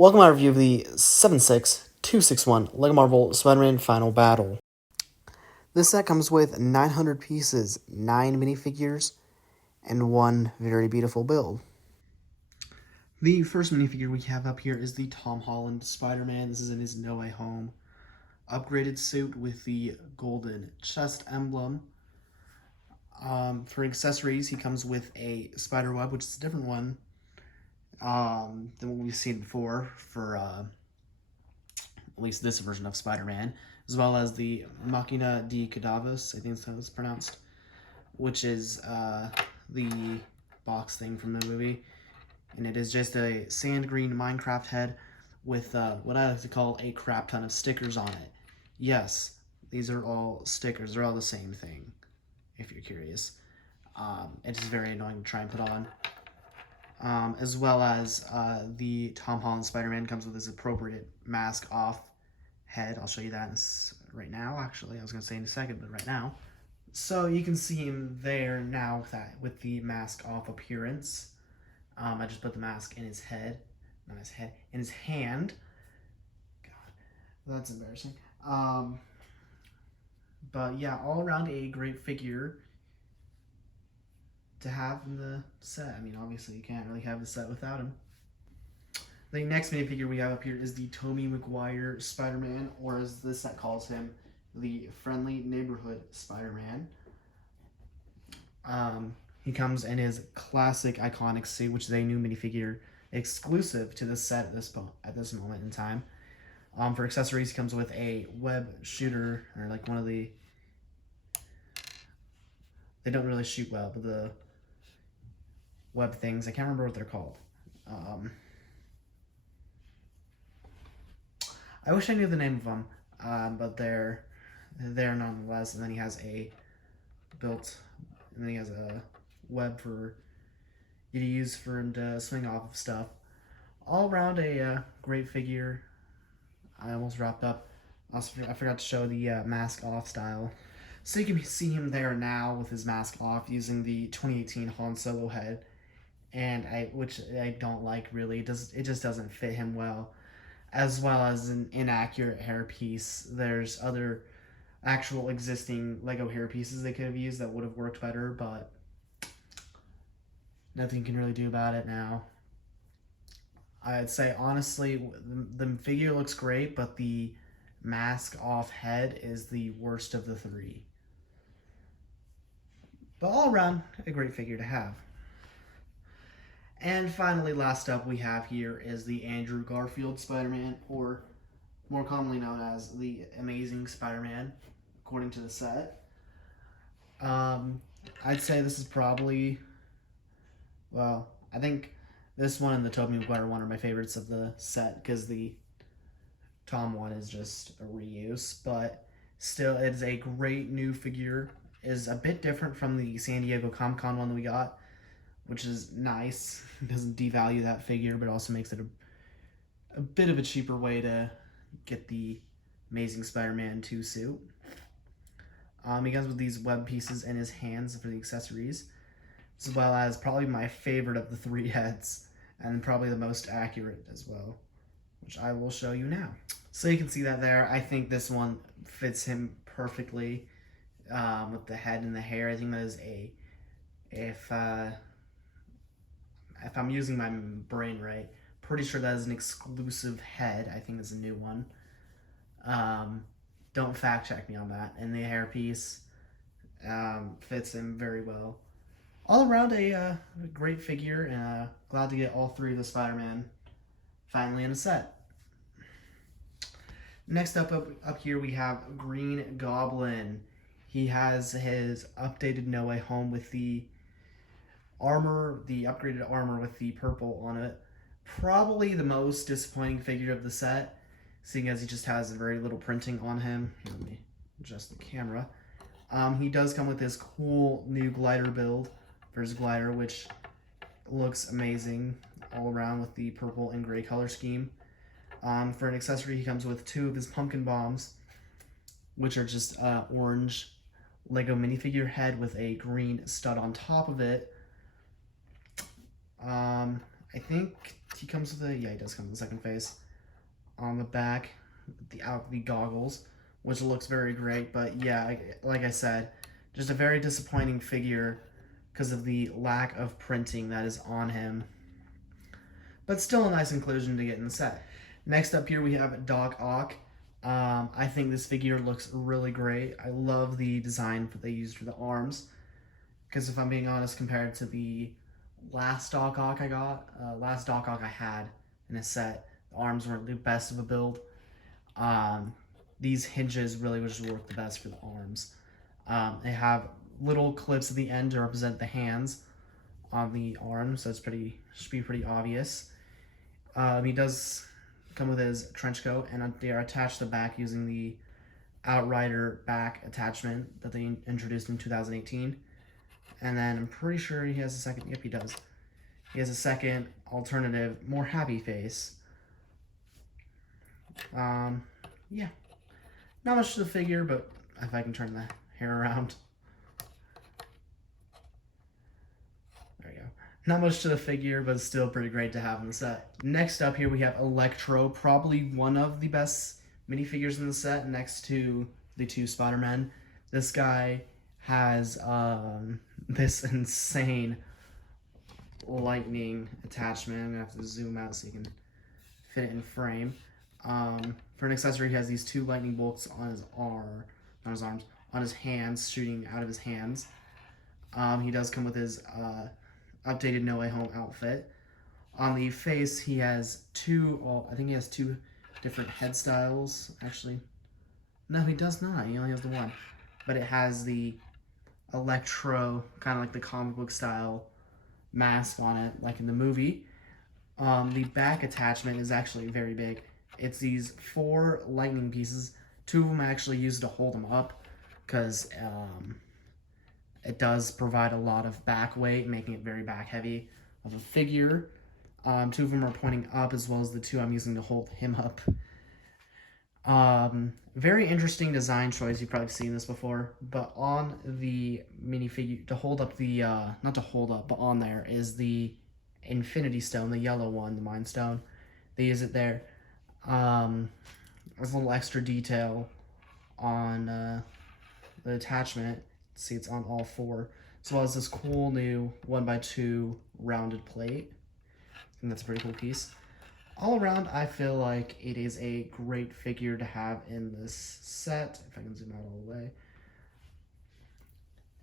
Welcome to my review of the 76261 LEGO Marvel Spider-Man Final Battle. This set comes with 900 pieces, 9 minifigures, and one very beautiful build. The first minifigure we have up here is the Holland Spider-Man. This is in his No Way Home upgraded suit with the golden chest emblem. For accessories, he comes with a spider web, which is a different one than what we've seen before for at least this version of Spider-Man, as well as the Machina de Cadavus, I think that's how it's pronounced, which is the box thing from the movie. And it is just a sand green Minecraft head with what I like to call a crap ton of stickers on it. Yes, these are all stickers. They're all the same thing, if you're curious. It's just very annoying to try and put on. As well as the Holland Spider-Man comes with his appropriate mask off head. I'll show you that right now, actually. I was going to say in a second, but right now. So you can see him there now with the mask off appearance. I just put the mask in his head. Not his head. In his hand. God, that's embarrassing. But yeah, all around a great figure to have in the set. I mean, obviously you can't really have the set without him. The next minifigure we have up here is the Tobey Maguire Spider-Man, or as this set calls him, the Friendly Neighborhood Spider-Man. He comes in his classic iconic suit, which is a new minifigure exclusive to this set at this moment in time. For accessories, he comes with a web shooter, or like one of the... They don't really shoot well, but the web things, I can't remember what they're called. I wish I knew the name of them, but they're nonetheless. And then he has a web for you to use for him to swing off of stuff. All around a great figure. I almost wrapped up. Also, I forgot to show the mask off style. So you can see him there now with his mask off using the 2018 Han Solo head, and which I don't like really. It just doesn't fit him well, as well as an inaccurate hairpiece. There's other actual existing Lego hairpieces they could have used that would have worked better, but nothing you can really do about it now. I'd say honestly, the figure looks great, but the mask off head is the worst of the three. But all around, a great figure to have. And finally, last up we have here is the Andrew Garfield Spider-Man, or more commonly known as the Amazing Spider-Man, according to the set. I'd say this is probably, well, I think this one and the Tobey Maguire one are my favorites of the set, because the Tom one is just a reuse, but still, it is a great new figure. It is a bit different from the San Diego Comic-Con one that we got, which is nice. It doesn't devalue that figure, but also makes it a bit of a cheaper way to get the Amazing Spider-Man 2 suit. He comes with these web pieces in his hands for the accessories, as well as probably my favorite of the three heads, and probably the most accurate as well, which I will show you now. So you can see that there. I think this one fits him perfectly with the head and the hair. I think that is if I'm using my brain right, pretty sure that is an exclusive head. I think that's a new one. Don't fact check me on that. And the hairpiece fits him very well. All around a great figure, and glad to get all three of the Spider-Man finally in a set. Next up here we have Green Goblin. He has his updated No Way Home with the armor, the upgraded armor with the purple on it. Probably the most disappointing figure of the set, seeing as he just has very little printing on him. Here, let me adjust the camera. He does come with his cool new glider build for his glider, which looks amazing all around with the purple and gray color scheme. For an accessory, he comes with two of his pumpkin bombs, which are just orange Lego minifigure head with a green stud on top of it. I think he comes with he does come with the second face. On the back, the goggles, which looks very great. But yeah, like I said, just a very disappointing figure because of the lack of printing that is on him. But still a nice inclusion to get in the set. Next up here we have Doc Ock. I think this figure looks really great. I love the design that they used for the arms. Because if I'm being honest, compared to the last Doc Ock I got, last Doc Ock I had in a set, the arms weren't the best of a build. These hinges really would just work the best for the arms. They have little clips at the end to represent the hands on the arms, so should be pretty obvious. He does come with his trench coat, and they are attached to the back using the Outrider back attachment that they introduced in 2018. And then I'm pretty sure he has a second, yep, he does. He has a second alternative, more happy face. Yeah. Not much to the figure, but if I can turn the hair around. There we go. Not much to the figure, but still pretty great to have in the set. Next up here we have Electro, probably one of the best minifigures in the set next to the two Spider-Men. This guy has this insane lightning attachment. I'm gonna have to zoom out so you can fit it in frame. For an accessory, he has these two lightning bolts on his arm, not his arms, on his hands, shooting out of his hands. He does come with his updated No Way Home outfit. On the face, he has I think he has two different head styles. Actually, no, he does not. He only has the one. But it has the Electro, kind of like the comic book style mask on it, like in the movie. The back attachment is actually very big. It's these 4 lightning pieces. 2 of them I actually used to hold them up because it does provide a lot of back weight, making it very back heavy of a figure. 2 of them are pointing up as well as the 2 I'm using to hold him up. Very interesting design choice. You've probably seen this before, but on the minifigure, to hold up the, not to hold up, but on there is the Infinity Stone, the yellow one, the Mind Stone. They use it there. There's a little extra detail on the attachment. See, it's on all 4, as well as this cool new 1x2 rounded plate. I think that's a pretty cool piece. All around, I feel like it is a great figure to have in this set, if I can zoom out all the way.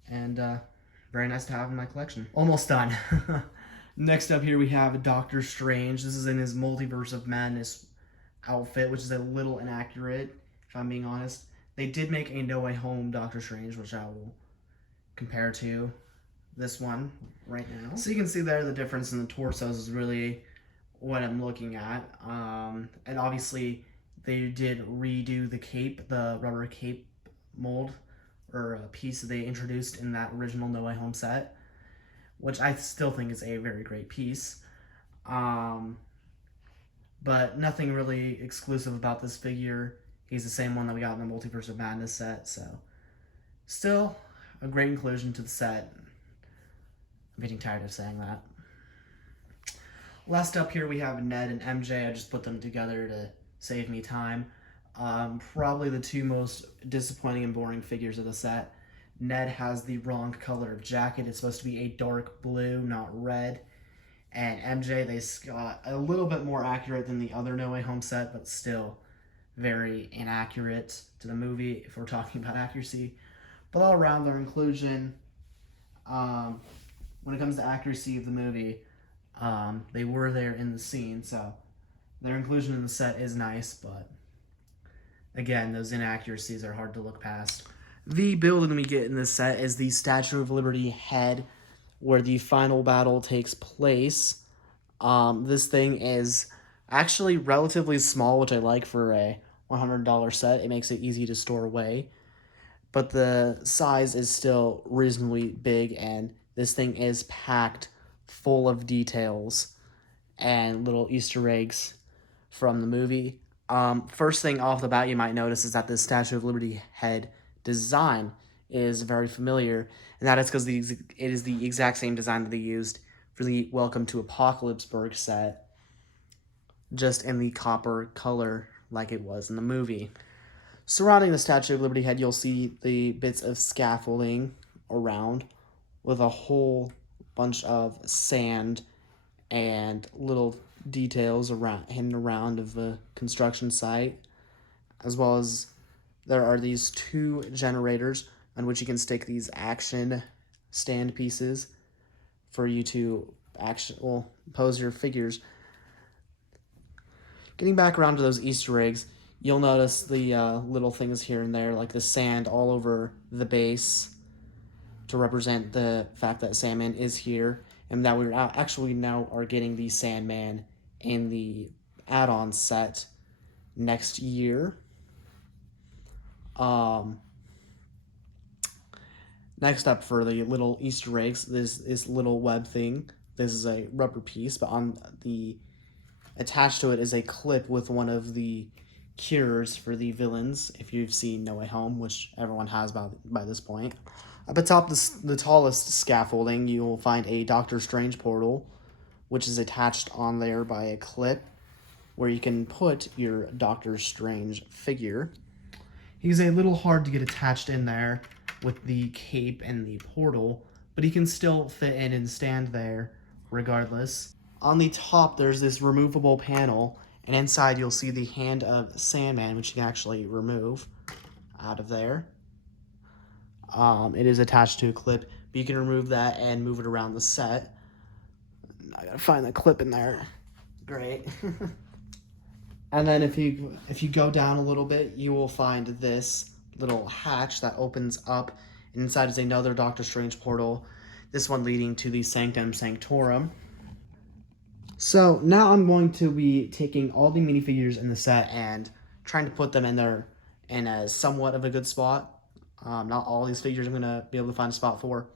And very nice to have in my collection. Almost done. Next up here we have Doctor Strange. This is in his Multiverse of Madness outfit, which is a little inaccurate, if I'm being honest. They did make a No Way Home Doctor Strange, which I will compare to this one right now. So you can see there the difference in the torsos is really what I'm looking at. And obviously they did redo the cape, the rubber cape mold or a piece that they introduced in that original No Way Home set, which I still think is a very great piece. But nothing really exclusive about this figure. He's the same one that we got in the Multiverse of Madness set, so still a great inclusion to the set. I'm getting tired of saying that. Last up here we have Ned and MJ. I just put them together to save me time. Probably the 2 most disappointing and boring figures of the set. Ned has the wrong color of jacket. It's supposed to be a dark blue, not red. And MJ, they got a little bit more accurate than the other No Way Home set, but still very inaccurate to the movie if we're talking about accuracy. But all around, their inclusion, when it comes to accuracy of the movie, they were there in the scene, so their inclusion in the set is nice, but again, those inaccuracies are hard to look past. The building we get in this set is the Statue of Liberty head, where the final battle takes place. This thing is actually relatively small, which I like for a $100 set. It makes it easy to store away, but the size is still reasonably big, and this thing is packed full of details and little Easter eggs from the movie. First thing off the bat you might notice is that the Statue of Liberty head design is very familiar, and that is because it is the exact same design that they used for the Welcome to Apocalypseburg set, just in the copper color like it was in the movie. Surrounding the Statue of Liberty head, you'll see the bits of scaffolding around with a whole bunch of sand and little details around hidden around of the construction site, as well as there are these 2 generators on which you can stick these action stand pieces for you to pose your figures. Getting back around to those Easter eggs, you'll notice the little things here and there, like the sand all over the base, to represent the fact that Sandman is here, and that we're actually now are getting the Sandman in the add-on set next year. Next up, for the little Easter eggs, this little web thing. This is a rubber piece, but attached to it is a clip with one of the cures for the villains, if you've seen No Way Home, which everyone has by this point. Up atop the tallest scaffolding, you will find a Doctor Strange portal, which is attached on there by a clip, where you can put your Doctor Strange figure. He's a little hard to get attached in there with the cape and the portal, but he can still fit in and stand there regardless. On the top, there's this removable panel, and inside you'll see the hand of Sandman, which you can actually remove out of there. It is attached to a clip, but you can remove that and move it around the set. I gotta find the clip in there. Great. And then if you go down a little bit, you will find this little hatch that opens up. Inside is another Doctor Strange portal, this one leading to the Sanctum Sanctorum. So now I'm going to be taking all the minifigures in the set and trying to put them in there in a somewhat of a good spot. Not all these figures I'm going to be able to find a spot for,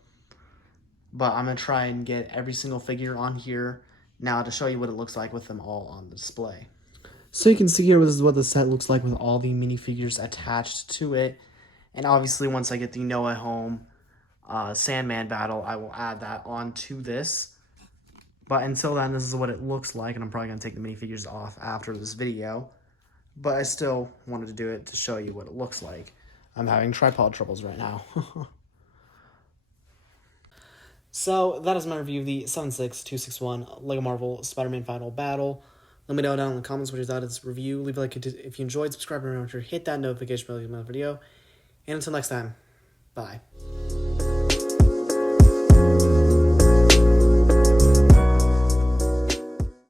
but I'm going to try and get every single figure on here now to show you what it looks like with them all on the display. So you can see here, this is what the set looks like with all the minifigures attached to it. And obviously, once I get the No Way Home Sandman battle, I will add that onto this. But until then, this is what it looks like, and I'm probably going to take the minifigures off after this video. But I still wanted to do it to show you what it looks like. I'm having tripod troubles right now. So that is my review of the 76261 LEGO Marvel Spider-Man Final Battle. Let me know down in the comments what you thought of this review. Leave a like if you enjoyed, subscribe, and remember to hit that notification bell to get my video. And until next time, bye.